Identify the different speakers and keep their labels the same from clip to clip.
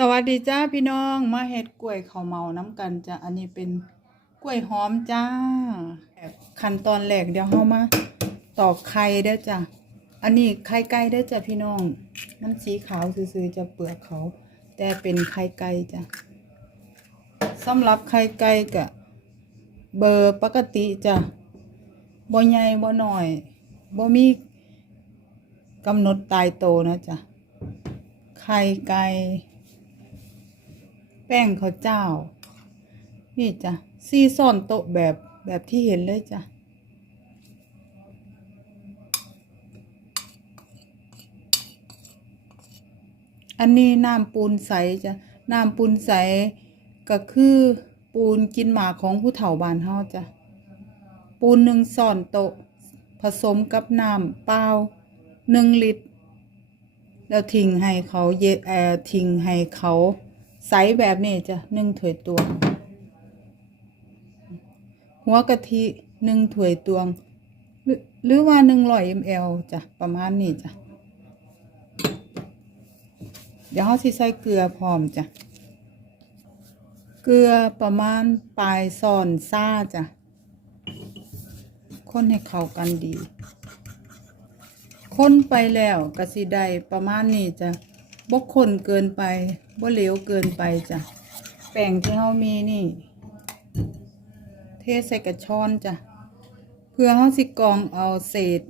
Speaker 1: สวัสดีจ้าพี่น้องมาเฮ็ดกล้วยข้าวเมาน้ำกันจ้ะอันนี้เป็นกล้วยหอมจ้าขั้นตอนแรกเดี๋ยวเฮามาตอกไข่เด้อจ้ะอันนี้ไข่ไก่เด้อจ้ะพี่น้องน้ำสีขาวซื่อๆจะเปลือกเขา แต่เป็นไข่ไก่จ้ะสำหรับไข่ไก่กะเบอร์ปกติจ้ะบ่ใหญ่บ่น้อยบ่มีกำหนดตายโตนะจ้ะไข่ไก่ แป้งข้าวเจ้า นี่จ้ะซีซ่อนโต๊ะแบบแบบที่เห็นเลยจ้ะอันนี้น้ำปูนใสจ้ะน้ำปูนใสก็คือปูนกินหมากของผู้เฒ่าบ้านเฮาจ้ะปูนหนึ่งซ่อนโต๊ะผสมกับน้ำเปล่าหนึ่งลิตร แล้วทิ้งให้เขาเยเอ่อทิ้งให้เขา ใสแบบนี้จ้ะหนึ่งถ้วยตวง หัวกะทิหนึ่งถ้วยตวง หรือว่าหนึ่งร้อยมลจ้ะประมาณนี้จ้ะ เดี๋ยวเขาสิใส่เกลือพร้อมจ้ะ เกลือประมาณปลายซ่อนซ่าจ้ะคนให้เข้ากันดี คนไปแล้วก็สิได้ประมาณนี้จ้ะ บ่คนเกินไปบ่เหลวเกินไปจ้ะแป้งที่เฮามีนี่ เทใส่กระชอนจ้ะเพื่อเฮาสิกรองเอาเศษ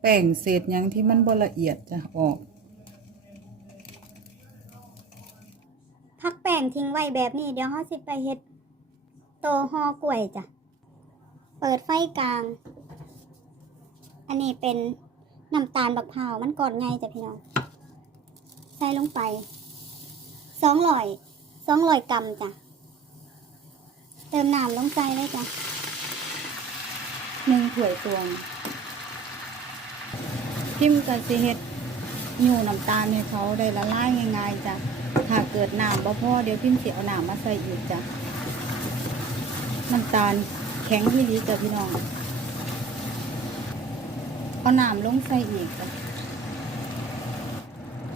Speaker 1: แป้งเศษยังที่มันบ่ละเอียดจ้ะออก
Speaker 2: พักแป้งทิ้งไว้แบบนี้ เดี๋ยวเขาสิไปเฮ็ดโตห่อกล้วยจ้ะเปิดไฟกลาง อันนี้เป็นน้ำตาลบักเผามันก่อนไงจ้ะพี่น้อง ใส่ลงไปสองร้อยสองร้อยกรัมจ้ะ เติมน้ำลงไปเลยจ้ะ
Speaker 1: หนึ่งถ้วยตวงพิมพ์ก็สิเฮ็ดอยู่น้ำตาลให้เขาได้ละลายง่ายๆจ้ะถ้าเกิดน้ำบ่พอเดี๋ยวพิมพ์สิเอาน้ำมาใส่อีกจ้ะน้ำตาลแข็งที่ดีจ้ะพี่น้องเอาน้ำลงใส่อีกจ้ะ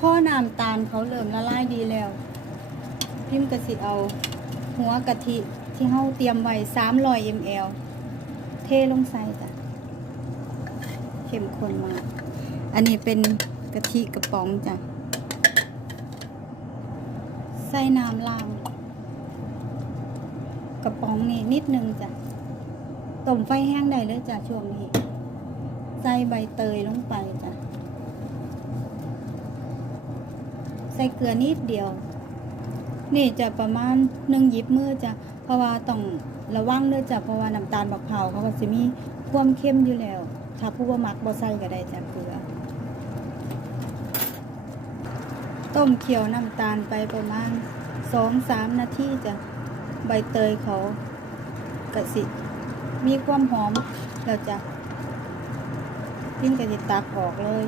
Speaker 1: พอน้ำตาลเขาเริ่มละลายดีแล้ว พิมพ์ก็สิเอา หัวกะทิที่เฮาเตรียมไว้300 ml เทลงใส่จ้ะเข้มข้นมาก อันนี้เป็นกะทิกระป๋องจ้ะ ใส่น้ำล้าง กระป๋องนี่นิดนึงจ้ะ ต้มไฟแห้งได้เลยจ้ะช่วงนี้ ใส่ใบเตยลงไปจ้ะ ใส่เกลือนิดเดียว นี่จะประมาณหนึ่งหยิบมือจ้ะเพราะว่าต้องระวังเด้อจ้ะเพราะว่าน้ำตาลบักเผาเขาก็จะมีความเข้มอยู่แล้ว ถ้าผู้ว่ามักบ่ใส่ก็ได้จ้ะเกลือ ต้มเคี่ยวน้ำตาลไปประมาณสองสามนาทีจ้ะใบเตยเขากะสิมีความหอมแล้วจ้ะปิ้งกะสิตักออกเลย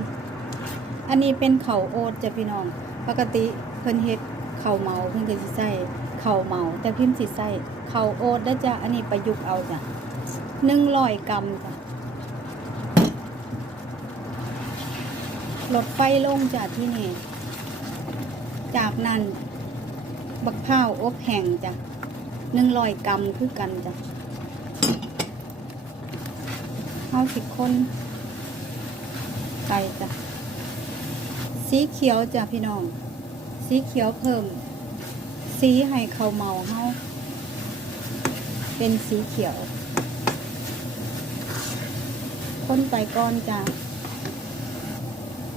Speaker 1: อันนี้เป็นเข่าโอ๊ตจ้ะพี่น้อง ปกติเพิ่นเฮ็ดเข่าเมาเพิ่นก็สิใส่เข่าเมา แต่พิมพ์สิใส่เข่าโอ๊ตแล้จ้ะอันนี้ประยุกต์เอาจ้ะหนึ่งร้อยกรัมจ้ะลดไฟลงจากที่นี่ จากนั้น บักข้าวอบแห้งจ้ะหนึ่งร้อยกรัมคือกันจ้ะข้าวสิบคนไก่จ้ะ สีเขียวจ้ะพี่น้อง สีเขียวเพิ่ม สีให้เขาเมาเฮาเป็นสีเขียว คนไปก่อนจ้ะ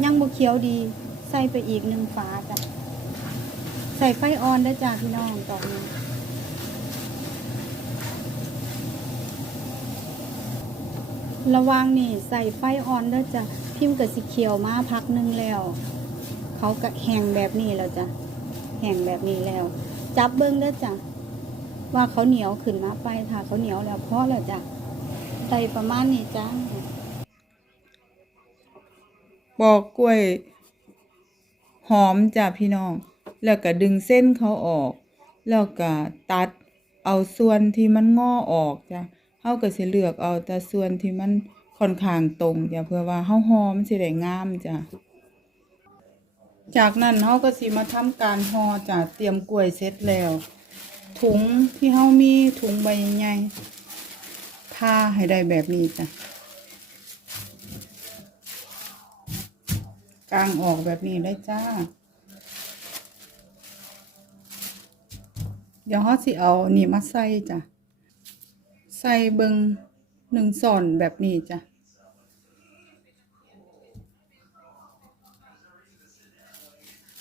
Speaker 1: ยังบุเขียวดี ใส่ไปอีกหนึ่งฝาจ้ะ ใส่ไฟอ่อนได้จ้าพี่น้องตอนนี้ระวังนี่ใส่ไฟอ่อนเด้จ้ะพิมพ์กับสีเขียวมาพักหนึ่งแล้ว เขากะแห้งแบบนี้แล้วจ้ะแห้งแบบนี้แล้ว จับเบิ้งเด้จ้ะว่าเขาเหนียวขึ้นมาไปถ้าเขาเหนียวแล้วพอแล้วจ้ะใส่ประมาณนี้จ้าปอกกล้วย หอมจ้ะพี่น้อง แล้วก็ดึงเส้นเขาออก แล้วก็ตัดเอาส่วนที่มันงอออกจ้ะเฮาก็สิเลือกเอาแต่ส่วนที่มันค่อนข้างตรงจ้ะเพื่อว่าเฮาหอมสิได้งามจ้ะ จากนั้นเฮาก็สิมาทำการห่อจ้ะเตรียมกล้วยเสร็จแล้ว ถุงที่เฮามีถุงใบใหญ่ผ้าให้ได้แบบนี้จ้ะกางออกแบบนี้เลยจ้า เดี๋ยวเฮาสิเอานี่มาใส่จ้ะ ใส่เบิงหนึ่งส่อนแบบนี้จ้ะ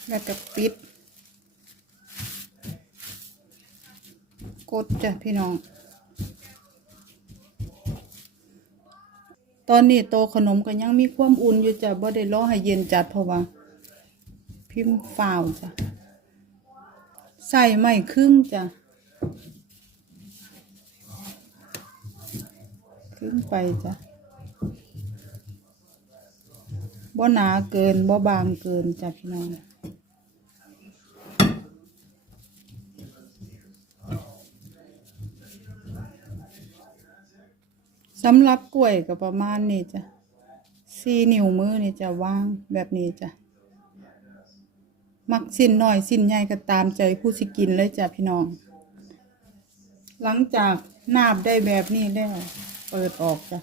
Speaker 1: แล้วก็ปิด กดจ้ะพี่น้อง ตอนนี้โตขนมก็ยังมีความอุ่นอยู่จ้ะบ่ได้รอให้เย็นจัดเพราะว่า พิมพ์ฟาวจ้ะ ใส่ไม่ครึ่งจ้ะครึ่งไปจ้ะบ่หนาเกินบ่บางเกินจ้ะพี่น้อง สำหรับกล้วยก็ประมาณนี้จ้ะสี่นิ้วมือนี่จะวางแบบนี้จ้ะ มักสิ้นน้อยสิ้นใหญ่ก็ตามใจผู้สิกินเลยจ้ะพี่น้อง หลังจากนาบได้แบบนี้แล้ว เปิดออกจ้ะ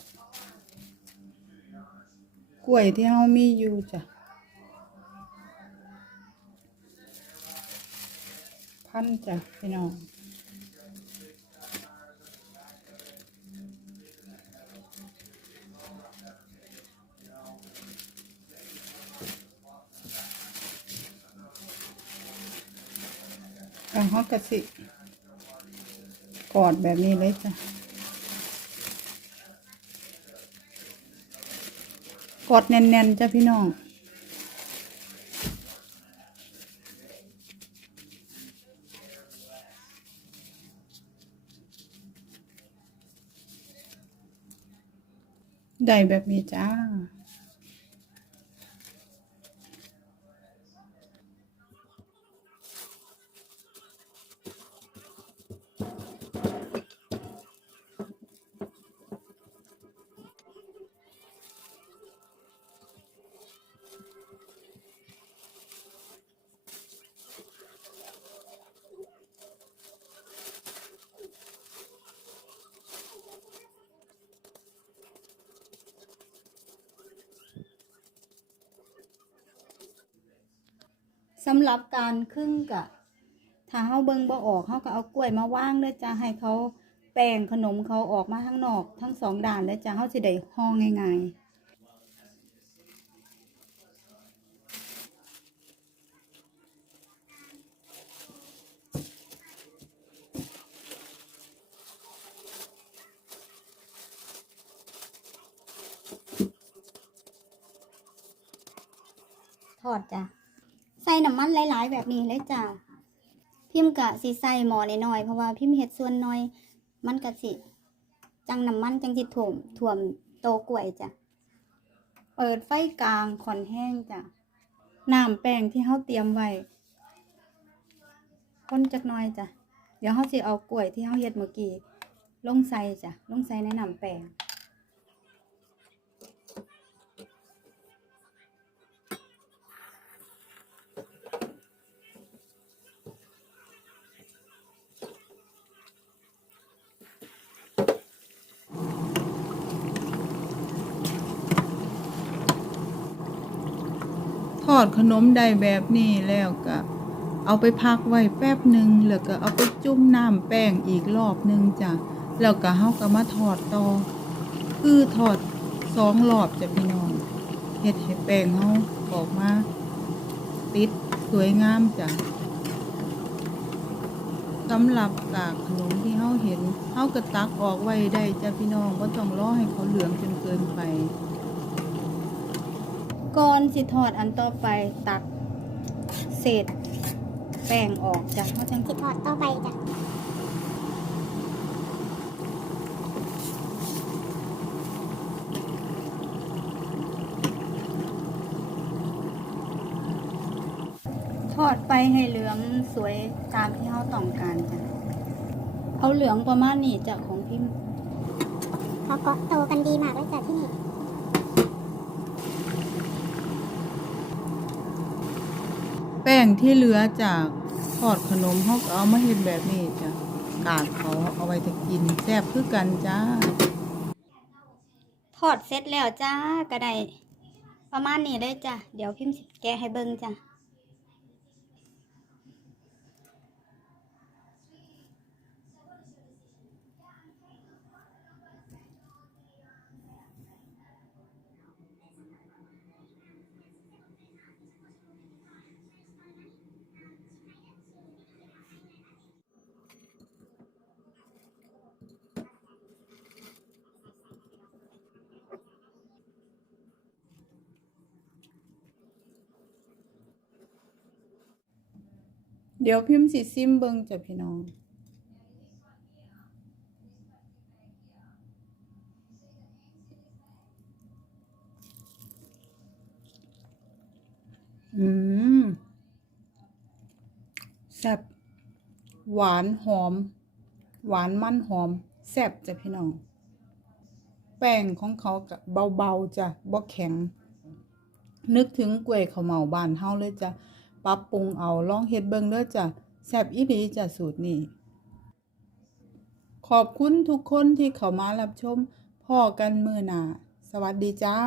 Speaker 1: กล้วยที่เฮามีอยู่จ้ะ พันจ้ะพี่น้อง เอาฮอกกะสิ กอดแบบนี้เลยจ้ะ กอดแน่นๆจ้ะพี่น้องได้แบบนี้จ้า สำหรับการครึ่งกะถ้าเฮาเบิ่งบ่ออกเฮาก็เอากล้วยมาว่างเด้อจ้ะให้เขาแป้งขนมเขาออกมาข้างนอกทั้งสองด้านเด้อจ้ะเฮาสิได้ห่อง่ายๆทอดจ้ะ ใส่น้ำมันหลาย ๆ แบบนี้เลยจ้ะพิมพ์กะสิใส่หมอน้อยๆเพราะว่าพิมพ์เฮ็ดส่วนน้อย มันกะสิ จังน้ำมันจังสิถ่วมถ่วมโตกล้วยจ้ะเปิดไฟกลางขอนแห้งจ้ะน้ำแป้งที่เฮาเตรียมไว้คนจักน่อยจ้ะเดี๋ยวเฮาสิเอากล้วยที่เฮาเฮ็ดเมื่อกี้ลงใส่จ้ะลงใส่ในน้ำแป้ง ทอดขนมได้แบบนี้แล้วก็เอาไปพักไว้แป๊บหนึ่งแล้วก็เอาไปจุ่มน้ำแป้งอีกรอบหนึ่งจ้ะแล้วก็เฮาก็มาทอดต่อคือทอดสองรอบจ้ะพี่น้องเฮ็ดให้แป้งเฮาออกมาติดสวยงามจ้ะสำหรับกากขนมที่เฮาเห็นเฮาก็ตักออกไว้ได้จ้ะพี่น้องบ่ต้องรอให้เขาเหลืองจนเกินไป ก่อนสิทอดอันต่อไปตักเศษแป้งออกจ้ะเพราะจัง
Speaker 2: สิทอดต่อไปจ้ะ
Speaker 1: ทอดไปให้เหลืองสวยตามที่เราต้องการจ้ะ เอาเหลืองประมาณนี้จ้ะของพิมพ์
Speaker 2: เขาเกาะโตกันดีมากเลยจ้ะที่นี่
Speaker 1: แป้ งที่เหลือจากทอดขนมเขาก็เอามาเห็ดแบบนี้จ้ะกาดเขาเอาไว้จะกินแซ่บคือกันจ้า
Speaker 2: ทอดเสร็จแล้วจ้าก็ได้ประมาณนี้เลยจ้ะ เดี๋ยวพิมพ์สิแกะให้เบิ่งจ้ะ
Speaker 1: เดี๋ยวพิมพ์สิซิมเบิ่งจ้ะพี่น้องอืมแซ่บหวานหอม หวานมันหอม แซ่บจ้ะพี่น้อง แป้งของเขาก็เบาๆจ้ะบ่แข็ง นึกถึงกล้วยข้าวเหมาบ้านเฮาเลยจ้ะ ปรับปรุงเอาลองเฮ็ดเบิ่งเด้อจ้ะแซ่บอีหลีจ้ะสูตรนี้ ขอบคุณทุกคนที่เข้ามารับชมพ่อกันมือหนาสวัสดีจ้า